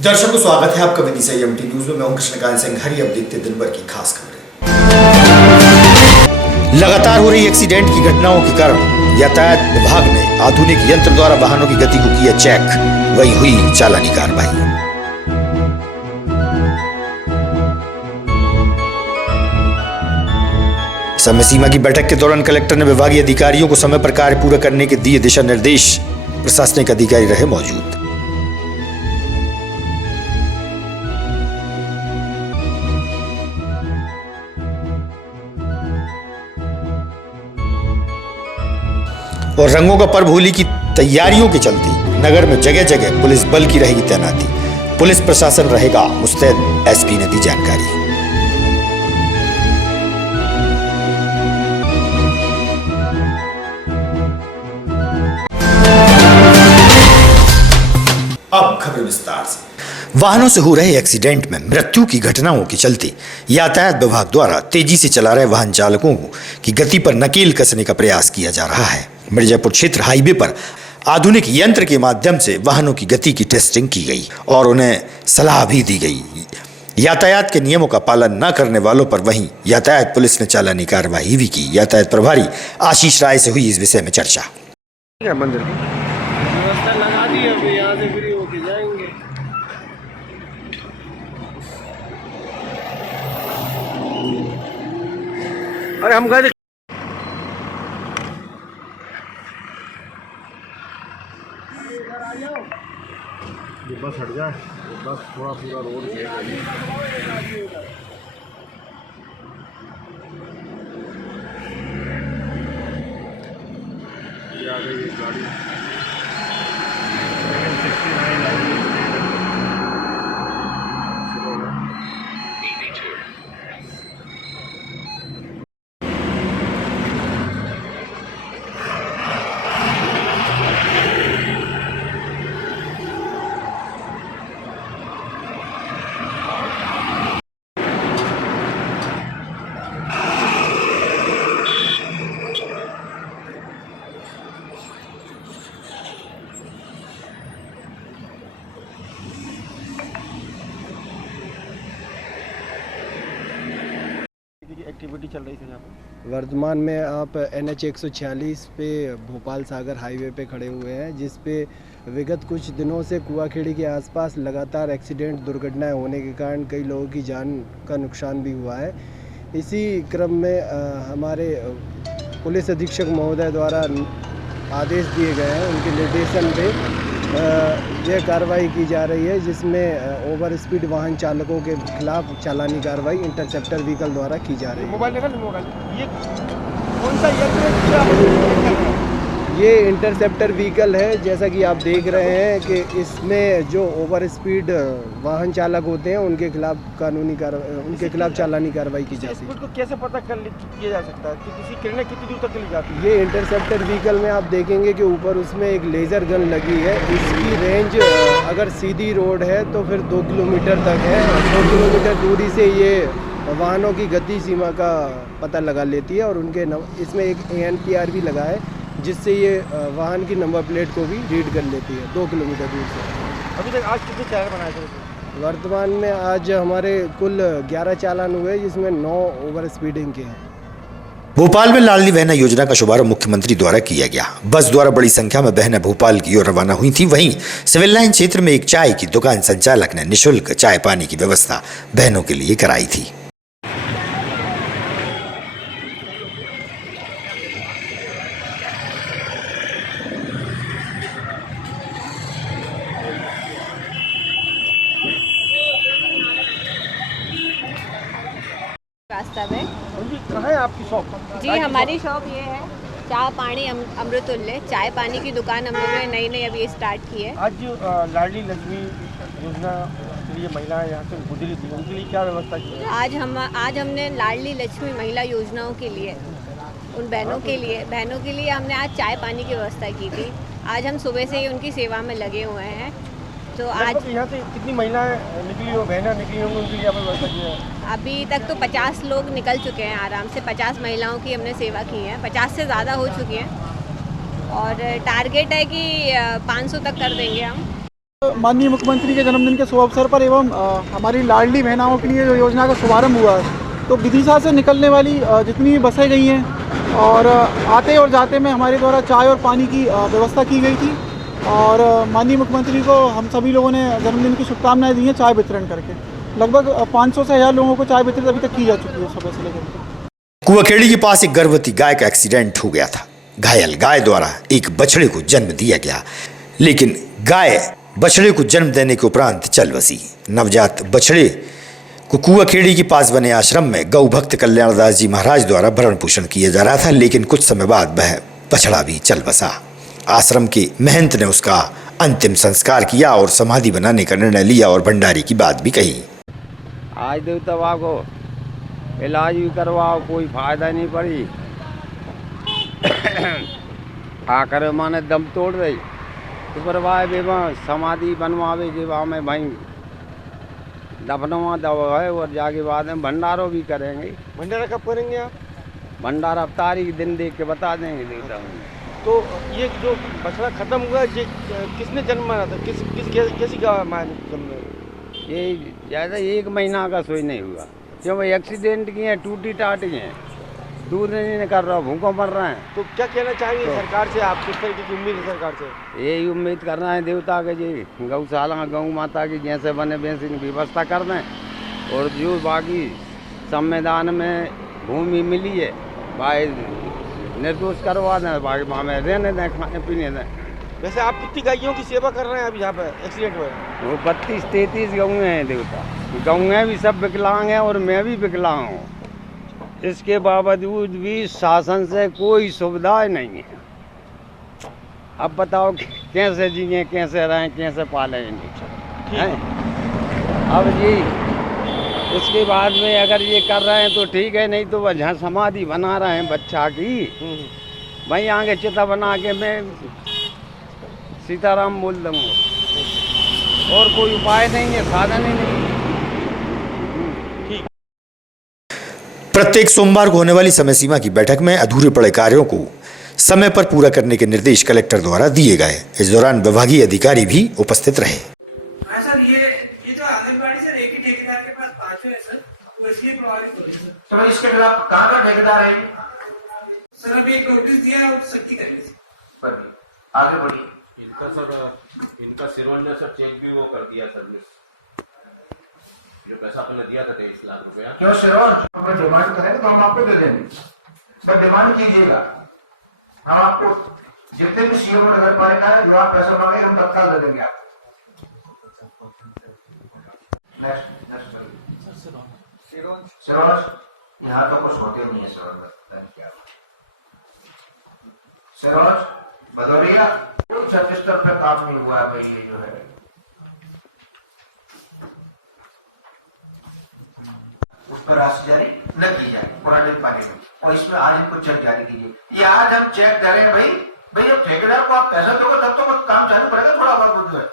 दर्शकों स्वागत है आपका विदिशा एमटी न्यूज में। मैं हूं कृष्णकांत सिंह। हरी अब देखते दिन भर की खास खबरें। लगातार हो रही एक्सीडेंट की घटनाओं के कारण यातायात विभाग ने आधुनिक यंत्र द्वारा वाहनों की गति को किया चेक, वही हुई चालानी कार्रवाई। समय सीमा की बैठक के दौरान कलेक्टर ने विभागीय अधिकारियों को समय पर कार्य पूरा करने के दिए दिशा निर्देश। प्रशासनिक अधिकारी रहे मौजूद। और रंगों का पर्व होली की तैयारियों के चलते नगर में जगह जगह पुलिस बल की रहेगी तैनाती। पुलिस प्रशासन रहेगा मुस्तैद, एसपी ने दी जानकारी। अब खबर विस्तार से। वाहनों से हो रहे एक्सीडेंट में मृत्यु की घटनाओं के चलते यातायात विभाग द्वारा तेजी से चला रहे वाहन चालकों की गति पर नकेल कसने का प्रयास किया जा रहा है। मिर्जापुर क्षेत्र हाईवे पर आधुनिक यंत्र के माध्यम से वाहनों की गति की टेस्टिंग की गई और उन्हें सलाह भी दी गई। यातायात के नियमों का पालन न करने वालों पर वहीं यातायात पुलिस ने चालानी कार्रवाई भी की। यातायात प्रभारी आशीष राय से हुई इस विषय में चर्चा। मंदिर की व्यवस्था लगा दी है, अभी यहाँ से फ्री होके जाएंगे। अरे हम गए बस हट जाए, बस थोड़ा पूरा रोड आ गई गाड़ी। एक्टिविटी चल रही थी यहाँ पर। वर्तमान में आप NH 146 पे भोपाल सागर हाईवे पे खड़े हुए हैं, जिस पे विगत कुछ दिनों से कुआखेड़ी के आसपास लगातार एक्सीडेंट दुर्घटनाएं होने के कारण कई लोगों की जान का नुकसान भी हुआ है। इसी क्रम में हमारे पुलिस अधीक्षक महोदय द्वारा आदेश दिए गए हैं, उनके निर्देशन पे यह कार्रवाई की जा रही है, जिसमें ओवर स्पीड वाहन चालकों के खिलाफ चालानी कार्रवाई इंटरसेप्टर व्हीकल द्वारा की जा रही है। मोबाइल ये कौन सा यंत्र? ये इंटरसेप्टर व्हीकल है। जैसा कि आप देख रहे हैं कि इसमें जो ओवर स्पीड वाहन चालक होते हैं उनके खिलाफ चालानी कार्रवाई की जाती है। इसको कैसे पता किया जा सकता है कि किसी किरणें कितनी दूर तक चली जाती है? ये इंटरसेप्टर व्हीकल में आप देखेंगे कि ऊपर उसमें एक लेज़र गन लगी है। इसकी रेंज अगर सीधी रोड है तो फिर 2 किलोमीटर तक है। 2 किलोमीटर दूरी से ये वाहनों की गति सीमा का पता लगा लेती है और उनके इसमें एक ANPR भी लगा है, जिससे ये वाहन की नंबर प्लेट को भी रीड कर लेती है 2 किलोमीटर दूर से। अभी तक आज कितने चालान बनाए थे? वर्तमान में आज हमारे कुल 11 चालान हुए, जिसमें 9 ओवर स्पीडिंग के हैं। भोपाल में लाडली बहना योजना का शुभारंभ मुख्यमंत्री द्वारा किया गया। बस द्वारा बड़ी संख्या में बहनें भोपाल की ओर रवाना हुई थी। वहीं सिविल लाइन क्षेत्र में एक चाय की दुकान संचालक ने निःशुल्क चाय पानी की व्यवस्था बहनों के लिए कराई थी। रास्ता में कहाँ है आपकी शॉप? जी, हमारी शॉप ये है चाय पानी अमृतुल्य चाय पानी की दुकान हम लोगों ने नई अभी स्टार्ट की है। आज जो लाडली लक्ष्मी योजना के लिए महिलाएं यहाँ से गुजरी थी, उनके लिए क्या व्यवस्था की है? आज हमने लाडली लक्ष्मी महिला योजनाओं के लिए उन बहनों के लिए हमने आज चाय पानी की व्यवस्था की थी। आज हम सुबह से ही उनकी सेवा में लगे हुए हैं। तो आज यहाँ से कितनी महिलाएं निकली हो, बहनें निकली होंगी, उनके लिए आपने व्यवस्था की है? अभी तक तो 50 लोग निकल चुके हैं आराम से। 50 महिलाओं की हमने सेवा की है, 50 से ज़्यादा हो चुकी हैं और टारगेट है कि 500 तक कर देंगे हम। माननीय मुख्यमंत्री के जन्मदिन के शुभ अवसर पर एवं हमारी लाडली बहनाओं के लिए जो योजना का शुभारंभ हुआ है, तो विदिशा से निकलने वाली जितनी भी बसें गई हैं और आते और जाते में हमारे द्वारा चाय और पानी की व्यवस्था की गई थी और माननीय मुख्यमंत्री को हम सभी लोगों ने जन्मदिन की शुभकामनाएं दी हैं चाय वितरण करके। लगभग 500 से 1000 लोगों को चाय वितरित अभी तक की जा चुकी है सुबह से लेकर। कुआखेड़ी के पास एक गर्भवती गाय का एक्सीडेंट हो गया था। घायल गाय द्वारा एक बछड़े को जन्म दिया गया, लेकिन गाय बछड़े को जन्म देने के उपरांत चल बसी। नवजात बछड़े को कुआखेड़ी के पास बने आश्रम में गौ भक्त कल्याणदास जी महाराज द्वारा भरण पोषण किया जा रहा था, लेकिन कुछ समय बाद वह बछड़ा भी चल बसा। आश्रम के महंत ने उसका अंतिम संस्कार किया और समाधि बनाने का निर्णय लिया और भंडारी की बात भी कही। आज दो तवा को इलाज भी करवाओ, कोई फायदा नहीं पड़ी। आकर माने दम तोड़ रही तो करवाए बेवा समाधि बनवावे जेवा में भाई दफनवा दवा है और जाके बाद में भंडारो भी करेंगे। भंडारा कब करेंगे आप? भंडारा तारीख दिन देख के बता देंगे देवता। तो ये जो बछड़ा खत्म हुआ ये किसने जन्म मारा था? कैसी गाय जन्म? ये ज़्यादा 1 महीना का सोई नहीं हुआ, क्यों एक्सीडेंट किए हैं, टूटी टाटी हैं, दूध नहीं कर रहा, भूखों मर रहे हैं। तो क्या कहना चाहेंगे सरकार से? आप किस तरीके की उम्मीद है सरकार से? यही उम्मीद करना है देवता के जी, गौशाला गौ माता की जैसे बने वैसे व्यवस्था कर दें और जो बाकी संविधान में भूमि मिली है भाई निर्दोष करवा दें, बाकी वहाँ में रहने दें, खाने पीने दें। वैसे आप कितनी गायों की सेवा कर रहे हैं अभी यहाँ पर एक्सीडेंट हुआ? वो 32-33 गौएँ हैं देवता। गौएँ भी सब विकलांग हैं और मैं भी विकलांग हूँ। इसके बावजूद भी शासन से कोई सुविधा नहीं है। अब बताओ कैसे जिए, कैसे रहें, कैसे पालें इन्हें? अब जी इसके बाद में अगर ये कर रहे हैं तो ठीक है, नहीं तो वह जहाँ समाधि बना रहे हैं बच्चा की, वहीं आगे चिता बना के मैं सीताराम बोल दूँगा और कोई उपाय नहीं है, साधन ही नहीं। प्रत्येक सोमवार को होने वाली समय सीमा की बैठक में अधूरे पड़े कार्यों को समय पर पूरा करने के निर्देश कलेक्टर द्वारा दिए गए। इस दौरान विभागीय अधिकारी भी उपस्थित रहे। सर ये जो आंगनबाड़ी सर एक ही ठेकेदार के पास 5 है सर, तो इसलिए प्रभावित हो रही है सर। तो इसके खिलाफ कहाँ का ठेकेदार है? सर अभी एक नोटिस दिया है, सख्ती करेंगे पर आगे बढ़िए। इनका सिरोन ने सर चेक भी वो कर दिया सर, जो पैसा आपने दिया था 23 लाख रुपया। क्यों सिरोन? अपना डिमांड करें तो हम आपको दे देंगे, सर डिमांड कीजिएगा, हम आपको जितने भी सीएम नगर पालिका है जो आप पैसा मांगे हम तत्काल दे देंगे आपको। सिरोन यहाँ तो कुछ होते नहीं है सिरोन भदौरिया कोई छत्तीसगढ़ पे काम नहीं हुआ है भाई। ये जो है उस पर राशि जारी न की जाए पुराने पानी में, और इसमें आज इनको चेक जारी कीजिए। ये आज हम चेक करें भाई जब ठेकेदार को आप पैसा दोगे तब तो कुछ काम चालू करेगा, थोड़ा बहुत जो है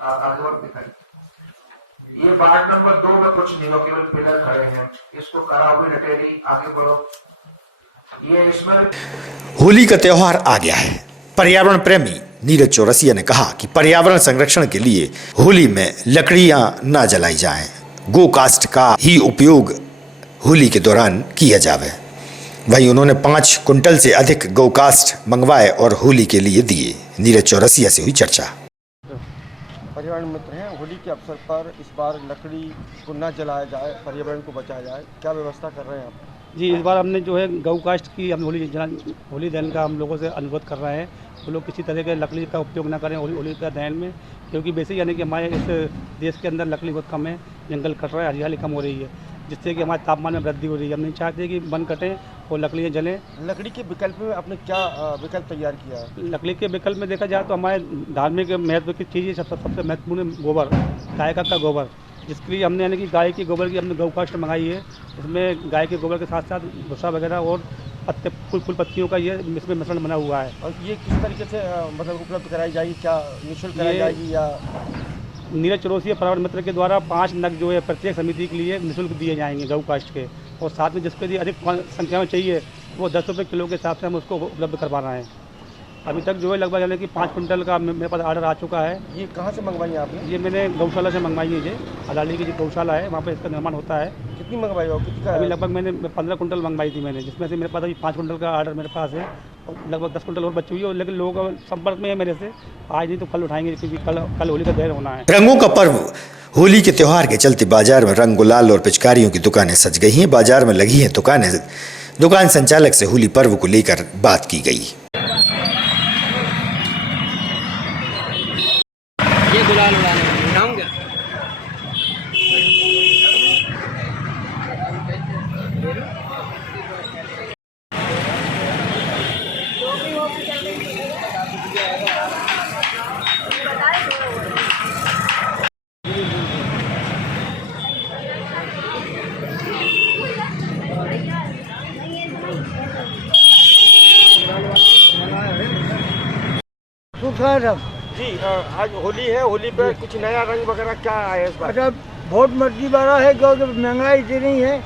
आगे और दिखाई। ये वार्ड नंबर 2 में कुछ नहीं हो, केवल पिलर खड़े हैं, इसको कराओ भी लटेरी, आगे बढ़ो। ये इसमें होली का त्योहार आ गया है। पर्यावरण प्रेमी नीरज चौरसिया ने कहा कि पर्यावरण संरक्षण के लिए होली में लकड़ियां न जलाई जाएं, गो कास्ट का ही उपयोग होली के दौरान किया जावे। वहीं उन्होंने 5 कुंटल से अधिक गौ कास्ट मंगवाए और होली के लिए दिए। नीरज चौरसिया से हुई चर्चा। पर्यावरण मित्र हैं, होली के अवसर पर इस बार लकड़ी को न जलाया जाए, पर्यावरण को बचाया जाए, क्या व्यवस्था कर रहे हैं आप? जी इस बार हमने जो है गौ कास्ट की हम होली दहन का हम लोगों से अनुरोध कर रहे हैं, वो लोग किसी तरह के लकड़ी का उपयोग ना करें होली का दहन में, क्योंकि बेसिक यानी कि हमारे इस देश के अंदर लकड़ी बहुत कम है, जंगल कट रहा है, हरियाली कम हो रही है, जिससे कि हमारे तापमान में वृद्धि हो रही है। हम नहीं चाहते कि वन कटें और लकड़ियाँ जलें। लकड़ी के विकल्प में आपने क्या विकल्प तैयार किया है? लकड़ी के विकल्प में देखा जाए तो हमारे धार्मिक महत्व की चीज़ सबसे महत्वपूर्ण गोबर, गाय का गोबर, जिसके लिए हमने यानी कि गाय के गोबर की हमने गौ कास्ट मंगाई है। इसमें गाय के गोबर के साथ साथ भूसा वगैरह और पत्ते फूल पत्तियों का ये इसमें मिश्रण बना हुआ है। और ये किस तरीके से मतलब उपलब्ध कराई जाएगी, क्या निःशुल्क कराई जाएगी या? नीरज चौरसिया पर्यावरण मित्र के द्वारा 5 नग जो है प्रत्येक समिति के लिए निःशुल्क दिए जाएंगे गौ कास्ट के, और साथ में जिसके लिए अधिक संख्या में चाहिए वो 10 रुपये किलो के हिसाब से हम उसको उपलब्ध करवा रहे हैं। अभी तक जो है लगभग यानी कि 5 क्विंटल का मेरे पास ऑर्डर आ चुका है। ये कहाँ से मंगवाई आपने? ये मैंने गौशाला से मंगवाई है। ये अलाली की जो गौशाला है वहाँ पे इसका निर्माण होता है। कितनी मंगवाई हो? कितनी का? अभी लगभग मैंने 15 क्विंटल मंगवाई थी मैंने, जिसमें से मेरे पास अभी 5 क्विंटल का ऑर्डर मेरे पास है और लगभग 10 क्विंटल और बची हुई है। लेकिन लोगों का संपर्क में है मेरे से, आज नहीं तो कल उठाएंगे क्योंकि कल होली का दहन होना है। रंगों का पर्व होली के त्योहार के चलते बाजार में रंग गुलाल और पिचकारियों की दुकानें सज गई हैं। बाजार में लगी हैं दुकान संचालक से होली पर्व को लेकर बात की गई। ये गुलाल उड़ाऊंगे। जी आज होली है, होली पे कुछ नया रंग वगैरह क्या आया है इस बार? अच्छा, बहुत मर्जी वाला है क्योंकि महंगाई इतनी है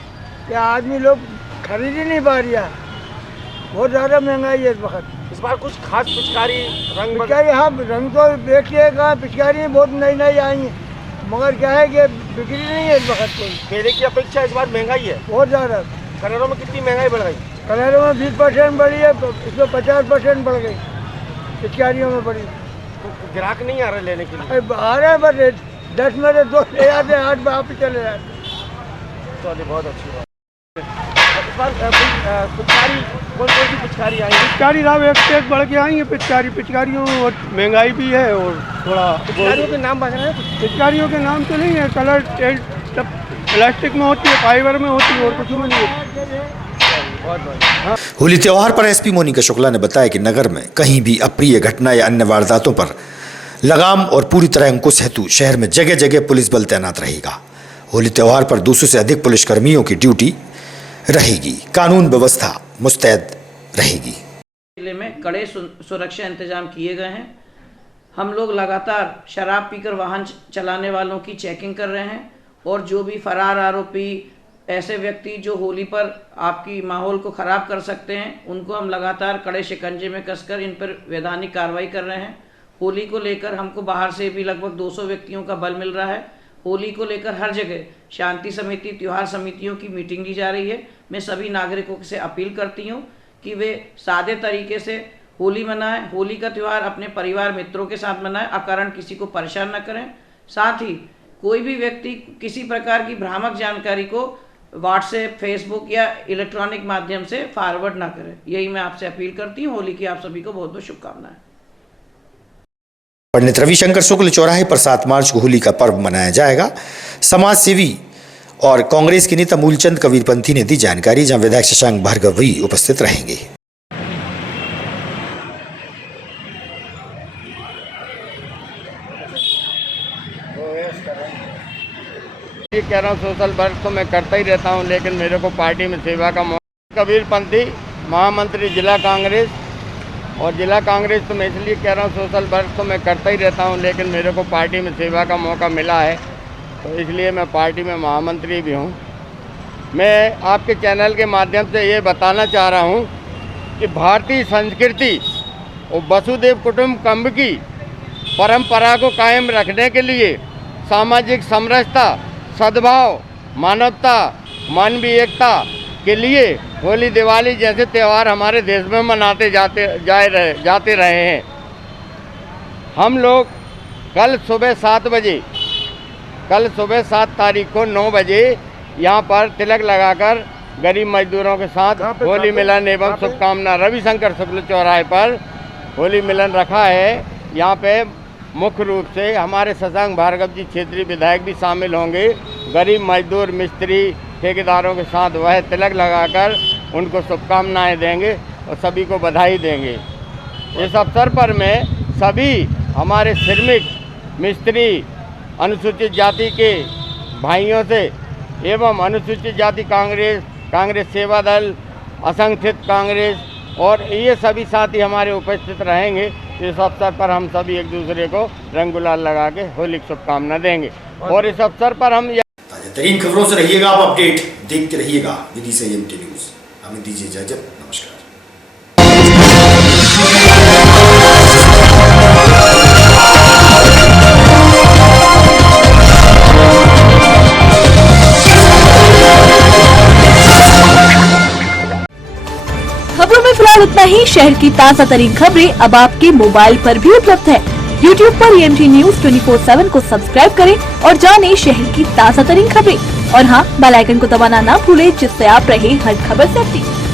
कि आदमी लोग खरीद ही नहीं पा रहा। बहुत ज़्यादा महंगाई है इस वक्त। इस बार कुछ खास पिचकारी रंग पिचकारी, हाँ रंग तो देखिए कहाँ पिचकारी बहुत नई आई हैं, मगर क्या है कि बिक्री नहीं है इस वक्त कोई। पहले की अपेक्षा इस बार महंगाई है बहुत ज़्यादा। कलरों में कितनी महंगाई बढ़ गई? कलरों में 20% बढ़ी है, इसमें 50% बढ़ गई, पिचकारियों में बढ़ी। तो ग्राहक नहीं आ रहे लेने के लिए? आ रहे हैं बस 10 में से 2 ले आते हैं, 8 वापस चले जाते। चलिए बहुत अच्छी बात। इस बार पिचकारी कौन सी पिचकारी आई? पिचकारी राव एक से एक बढ़ के आई है। पिचकारियों और महंगाई भी है और थोड़ा पिचकारियों के नाम बता रहे हैं? पिचकारियों के नाम तो नहीं है, कलर प्लास्टिक में होती है, फाइबर में होती है और कुछ में नहीं है। होली त्योहार पर एसपी मोनिका शुक्ला ने बताया कि नगर में कहीं भी अप्रिय घटना या अन्य वारदातों पर लगाम और पूरी तरह अंकुश हेतु शहर में जगह जगह पुलिस बल तैनात रहेगा। होली त्योहार पर 200 से अधिक पुलिसकर्मियों की ड्यूटी रहेगी। कानून व्यवस्था मुस्तैद रहेगी। जिले में कड़े सुरक्षा इंतजाम किए गए हैं। हम लोग लगातार शराब पीकर वाहन चलाने वालों की चेकिंग कर रहे हैं और जो भी फरार आरोपी, ऐसे व्यक्ति जो होली पर आपकी माहौल को ख़राब कर सकते हैं, उनको हम लगातार कड़े शिकंजे में कसकर इन पर वैधानिक कार्रवाई कर रहे हैं। होली को लेकर हमको बाहर से भी लगभग 200 व्यक्तियों का बल मिल रहा है। होली को लेकर हर जगह शांति समिति, त्योहार समितियों की मीटिंग ली जा रही है। मैं सभी नागरिकों से अपील करती हूँ कि वे सादे तरीके से होली मनाएं। होली का त्यौहार अपने परिवार मित्रों के साथ मनाएं, अकारण किसी को परेशान न करें। साथ ही कोई भी व्यक्ति किसी प्रकार की भ्रामक जानकारी को व्हाट्सएप, फेसबुक या इलेक्ट्रॉनिक माध्यम से फॉरवर्ड ना करें। यही मैं आपसे अपील करती हूँ। होली की आप सभी को बहुत बहुत शुभकामनाएं। पंडित रविशंकर शुक्ल चौराहे पर 7 मार्च को होली का पर्व मनाया जाएगा। समाज सेवी और कांग्रेस के नेता मूलचंद कबीरपंथी ने दी जानकारी, जहां विधायक शशांक भार्गव भी उपस्थित रहेंगे। ये कह रहा हूँ सोशल वर्क तो मैं करता ही रहता हूँ, लेकिन मेरे को पार्टी में सेवा का मौका। कबीरपंथी महामंत्री जिला कांग्रेस, और जिला कांग्रेस तो मैं इसलिए कह रहा हूँ सोशल वर्क तो मैं करता ही रहता हूँ, लेकिन मेरे को पार्टी में सेवा का मौका मिला है तो इसलिए मैं पार्टी में महामंत्री भी हूँ। मैं आपके चैनल के माध्यम से ये बताना चाह रहा हूँ कि भारतीय संस्कृति और वसुदेव कुटुंबकम की परंपरा को कायम रखने के लिए सामाजिक समरसता, सद्भाव, मानवता, मानवीय एकता के लिए होली, दिवाली जैसे त्यौहार हमारे देश में मनाते जाते रहे हैं। हम लोग कल सुबह 7 तारीख को 9 बजे यहाँ पर तिलक लगाकर गरीब मजदूरों के साथ होली मिलन एवं शुभकामना रविशंकर शुक्ल चौराहे पर होली मिलन रखा है। यहाँ पे मुख्य रूप से हमारे शशांक भार्गव जी क्षेत्रीय विधायक भी शामिल होंगे। गरीब मजदूर, मिस्त्री, ठेकेदारों के साथ वह तिलक लगाकर उनको शुभकामनाएं देंगे और सभी को बधाई देंगे। इस अवसर पर मैं सभी हमारे श्रमिक, मिस्त्री, अनुसूचित जाति के भाइयों से एवं अनुसूचित जाति कांग्रेस सेवा दल, असंगठित कांग्रेस और ये सभी साथी हमारे उपस्थित रहेंगे। इस अवसर पर हम सभी एक दूसरे को रंग गुलाल लगा के होली की शुभकामना देंगे। और इस अवसर पर हम ताज़ा खबरों से रहिएगा आप अपडेट, देखते रहिएगा विदिशा एमटी न्यूज़। हमें दीजिए इजाजत, नमस्कार। फिलहाल इतना ही। शहर की ताज़ा तरीन खबरें अब आपके मोबाइल पर भी उपलब्ध है। YouTube पर EMT News 24/7 को सब्सक्राइब करें और जानें शहर की ताज़ा तरीन खबरें। और हाँ, बेल आइकन को दबाना ना भूलें, जिससे आप रहे हर खबर से अपडेट।